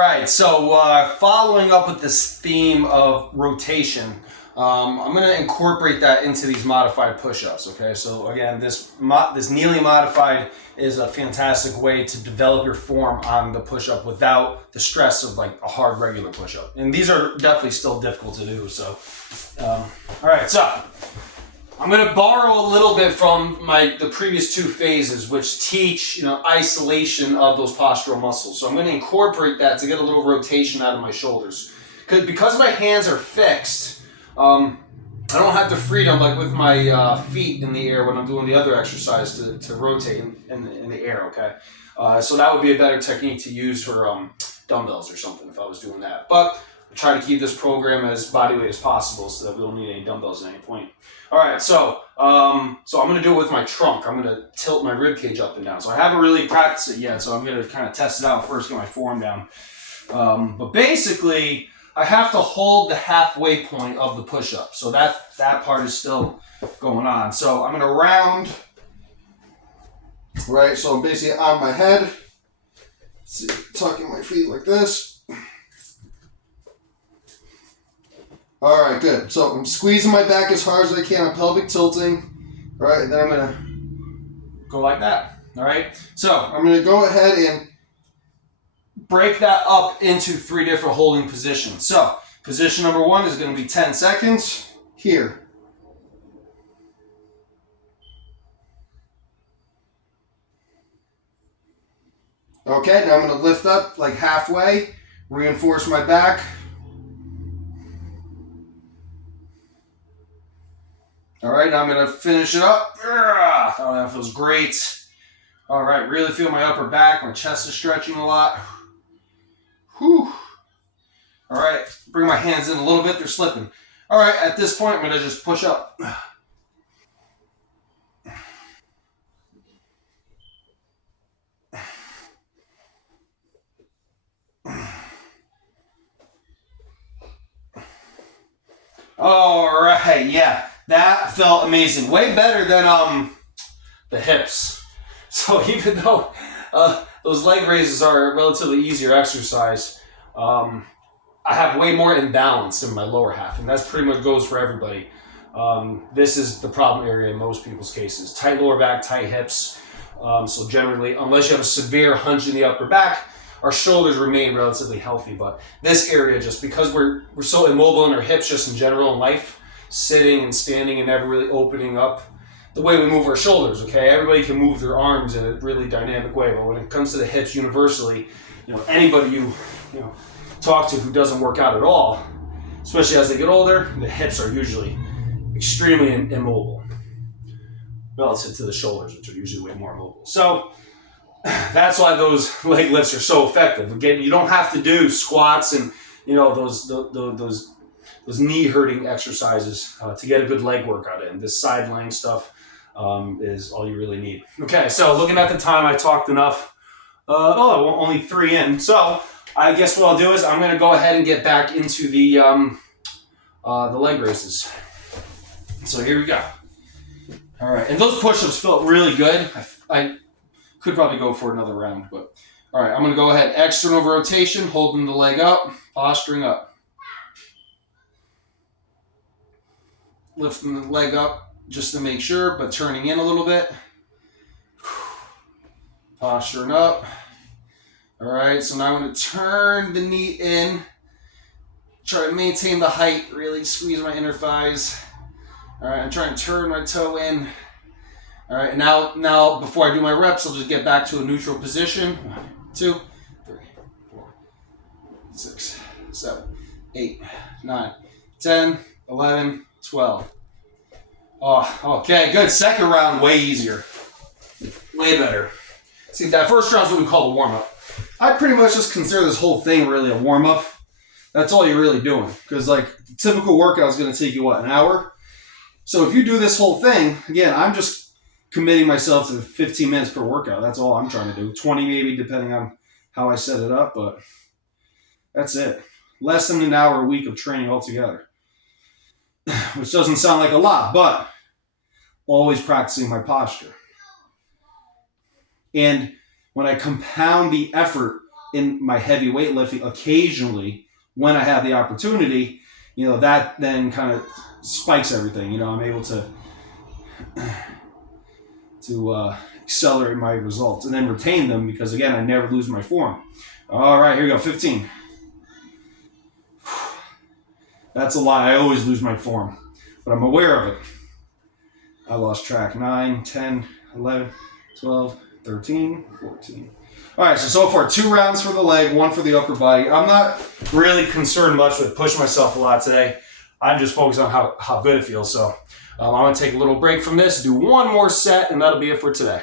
right, so following up with this theme of rotation, I'm going to incorporate that into these modified push-ups, okay? So again, this kneeling modified is a fantastic way to develop your form on the push-up without the stress of like a hard regular push-up. And these are definitely still difficult to do, so. All right, so I'm going to borrow a little bit from the previous two phases, which teach isolation of those postural muscles. So I'm going to incorporate that to get a little rotation out of my shoulders. Because my hands are fixed, I don't have the freedom like with my feet in the air when I'm doing the other exercise to rotate in the air. Okay, so that would be a better technique to use for dumbbells or something if I was doing that. But I try to keep this program as bodyweight as possible so that we don't need any dumbbells at any point. All right, so I'm going to do it with my trunk. I'm going to tilt my rib cage up and down. So I haven't really practiced it yet, so I'm going to kind of test it out first, get my form down. But basically, I have to hold the halfway point of the push-up. So that part is still going on. So I'm going to round, right? So I'm basically on my head, tucking my feet like this. All right, good. So I'm squeezing my back as hard as I can. I'm pelvic tilting. All right, and then I'm going to go like that. All right. So I'm going to go ahead and break that up into 3 different holding positions. So position number 1 is going to be 10 seconds here. Okay, now I'm going to lift up like halfway, reinforce my back. All right, now I'm going to finish it up. Oh, that feels great. All right, really feel my upper back. My chest is stretching a lot. Whew. All right, bring my hands in a little bit. They're slipping. All right, at this point, I'm going to just push up. All right, yeah, that felt amazing. Way better than the hips. So even though those leg raises are a relatively easier exercise, I have way more imbalance in my lower half, and that's pretty much goes for everybody. This is the problem area in most people's cases. Tight lower back, tight hips. So generally, unless you have a severe hunch in the upper back, our shoulders remain relatively healthy. But this area, just because we're so immobile in our hips just in general in life, sitting and standing and never really opening up the way we move our shoulders, okay? Everybody can move their arms in a really dynamic way, but when it comes to the hips universally, anybody you talk to who doesn't work out at all, especially as they get older, the hips are usually extremely immobile relative to the shoulders, which are usually way more mobile. So that's why those leg lifts are so effective. Again, you don't have to do squats and those knee hurting exercises to get a good leg workout in. This side laying stuff is all you really need. Okay, so looking at the time, I talked enough. Only 3 in. So I guess what I'll do is I'm going to go ahead and get back into the leg raises. So here we go. All right, and those push-ups felt really good. I could probably go for another round, but all right, I'm going to go ahead. External rotation, holding the leg up, posturing up. Lifting the leg up just to make sure, but turning in a little bit. Posturing up. All right, so now I'm going to turn the knee in. Try to maintain the height, really squeeze my inner thighs. All right, I'm trying to turn my toe in. All right, now before I do my reps, I'll just get back to a neutral position. 1, 2, 3, 4, 6, 7, 8, 9, 10, 11, 12. Oh, okay, good. Second round, way easier. Way better. See, that first round is what we call a warm-up. I pretty much just consider this whole thing really a warm-up. That's all you're really doing. Because, typical workout is going to take you, an hour? So if you do this whole thing, again, I'm just committing myself to 15 minutes per workout. That's all I'm trying to do. 20 maybe, depending on how I set it up, but that's it. Less than an hour a week of training altogether. Which doesn't sound like a lot, but always practicing my posture. And when I compound the effort in my heavy weightlifting occasionally when I have the opportunity, you know, that then kind of spikes everything. You know, I'm able to accelerate my results and then retain them because, again, I never lose my form. All right, here we go, 15. That's a lie. I always lose my form, but I'm aware of it. I lost track. 9, 10, 11, 12, 13, 14. All right, so far, 2 rounds for the leg, 1 for the upper body. I'm not really concerned much with pushing myself a lot today. I'm just focused on how good it feels. So I'm going to take a little break from this, do 1 more set, and that'll be it for today.